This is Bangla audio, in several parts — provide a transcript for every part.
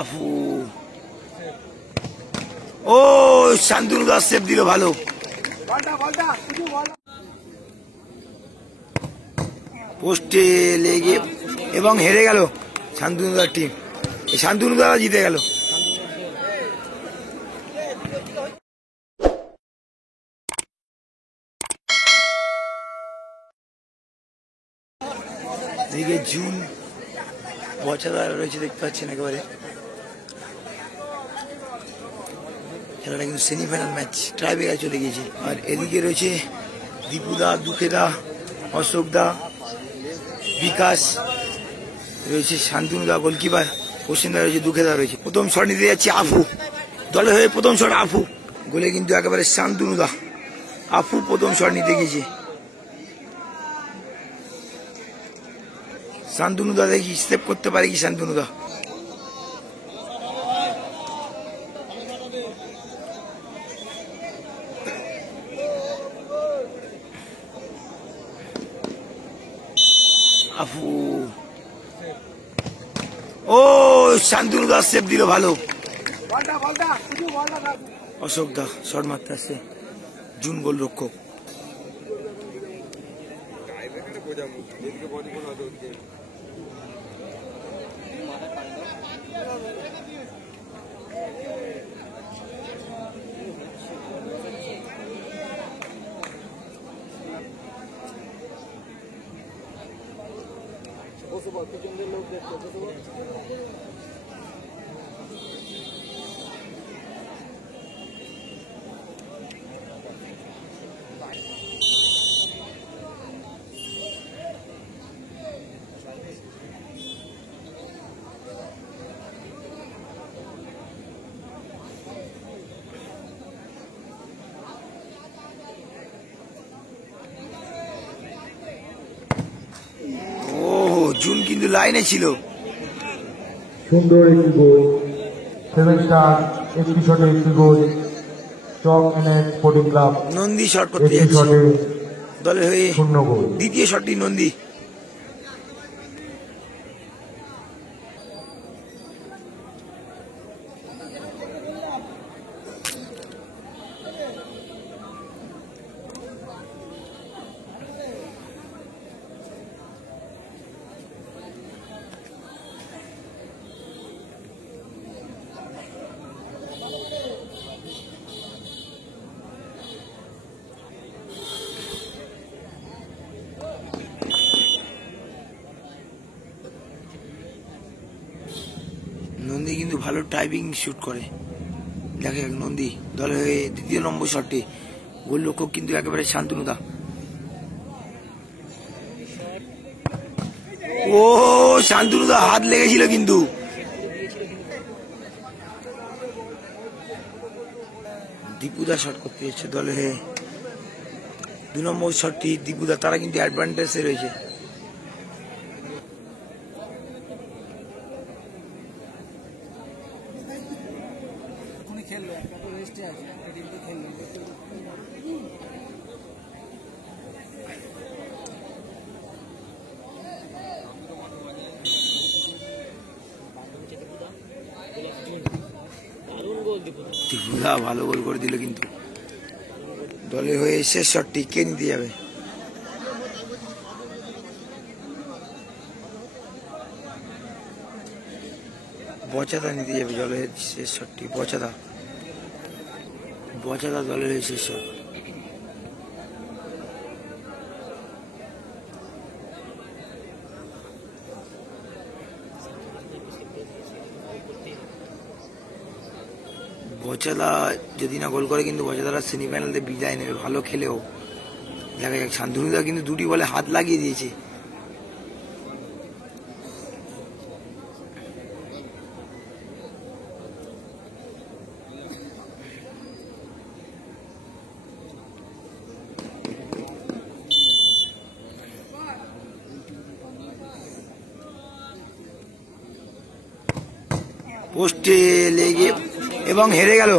আফু ও শান্তনু দাস সেভ দিল ভালো। পোস্টে লেগে এবং হেরে গেল শান্তনু দার টিম। শান্তনু দা জিতে গেল। এদিকে জুন বছর রয়েছে দেখতে পাচ্ছেন একেবারে। খেলাটা কিন্তু সেমিফাইনাল ম্যাচ ট্রাইব্রেকার চলে গিয়েছে। আর এদিকে রয়েছে দীপুদা, দুঃখেদা, অশোকদা, বিকাশ রয়েছে, শান্তনুদা গোলকিপার, পশ্চিমদা রয়েছে, দুঃখেদা রয়েছে। প্রথম শট নিতে যাচ্ছে আফু, দলের হয়ে প্রথম শট আফু। গোলে কিন্তু একেবারে শান্তনুদা। আফু প্রথম শট নিতে গিয়েছে। শান্তনুদা দেখি সেভ করতে পারে কি শান্তনুদা। আফু ও শান্তনু দাস সেভ দিল ভালো। অশোক দা শট মারতে আসছে, জুন গোল রক্ষক। জুন কিন্তু লাইনে ছিল। সুন্দর একটি গোল, 7 স্টার, একটি শটে একটি গোল। চক NS sporting club Nandi shot করতে যাচ্ছে দলের হয়ে, 0 গোল। দ্বিতীয় শটটি নন্দী। নন্দী কিন্তু ভালো টাইপিং শুট করে। দেখে নন্দী দলের হয়ে দ্বিতীয় নম্বর শটটি। গোল রক্ষক কিন্তু একেবারে শান্তনুদা। ও শান্তনুদা হাত লেগেছিল কিন্তু। দীপুদা শট করতে যাচ্ছে দলের হয়ে, 2 নম্বর শটটি দীপুদা। তারা কিন্তু অ্যাডভান্টেজে রয়েছে। দীপুদা ভালো গোল করে দিল কিন্তু। দলের হয়ে শেষ শটটি কে নিতে যাবে? বচাদা নিতে যাবে দলের শেষ শটটি। বচাদা দলের হয়ে শেষ শট। বচাদা যদি না গোল করে কিন্তু বচাদারা সেমিফাইনালে বিদায় নেবে ভালো খেলেও। দেখা যাক, শান্তনুদা কিন্তু 2টি বলে হাত লাগিয়ে দিয়েছে। পোস্টে লেগে এবং হেরে গেল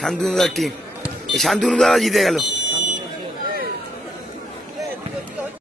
শান্তনুদার টিম। শান্তনুদা জিতে গেল।